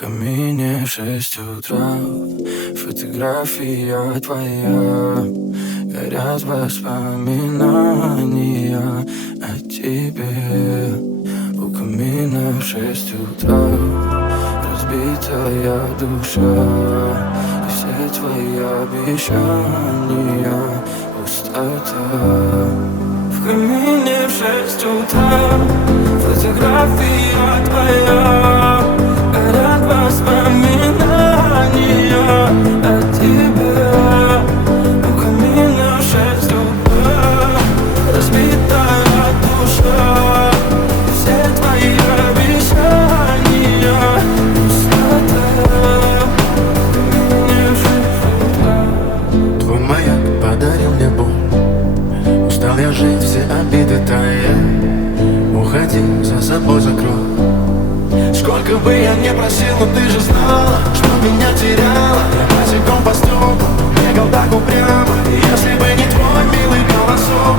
камине 6 утра, фотография твоя. Горят воспоминания о тебе. У камина в 6 утра разбитая душа, и все твои обещания пустота. В камине в 6 утра фотография твоя. Горят воспоминания о тебе. У камина в 6 утра разбитая душа, и все твои обещания пустота. В камине в 6 утра. Твой маяк подарил мне боль. Устал я жить, все обиды тая. Уходи, за собой закрой. Сколько бы я не просил, но ты же знала, что меня теряла. Я босиком по стеклу бегал так упрямо. И если бы не твой милый голосок,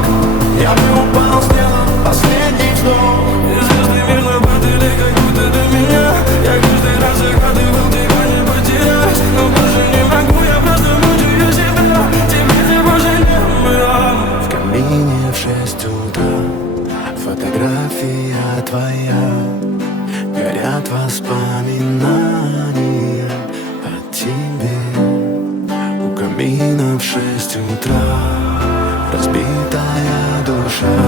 я бы упал, сделал последний вздох. И звезды мирно падали, как будто до меня. Я каждый раз загадывал тебя не потерять, но больше не могу, я просто мучаю себя. Теперь ты больше не моя. В камине в 6 утра фотография твоя. Горят воспоминания о тебе. У камина в 6 утра разбитая душа,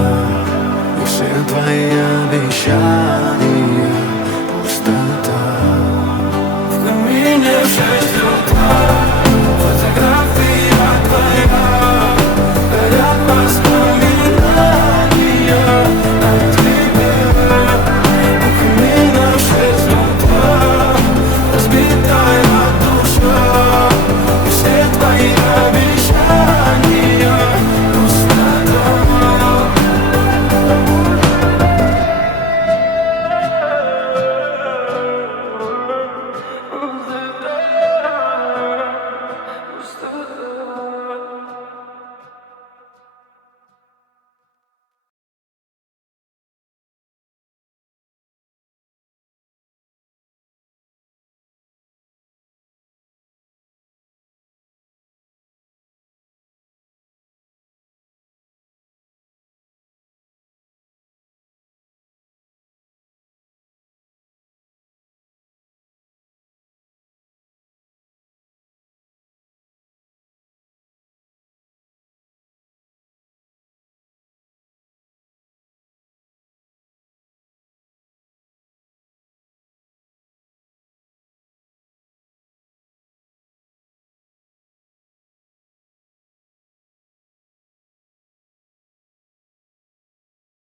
и все твои обещания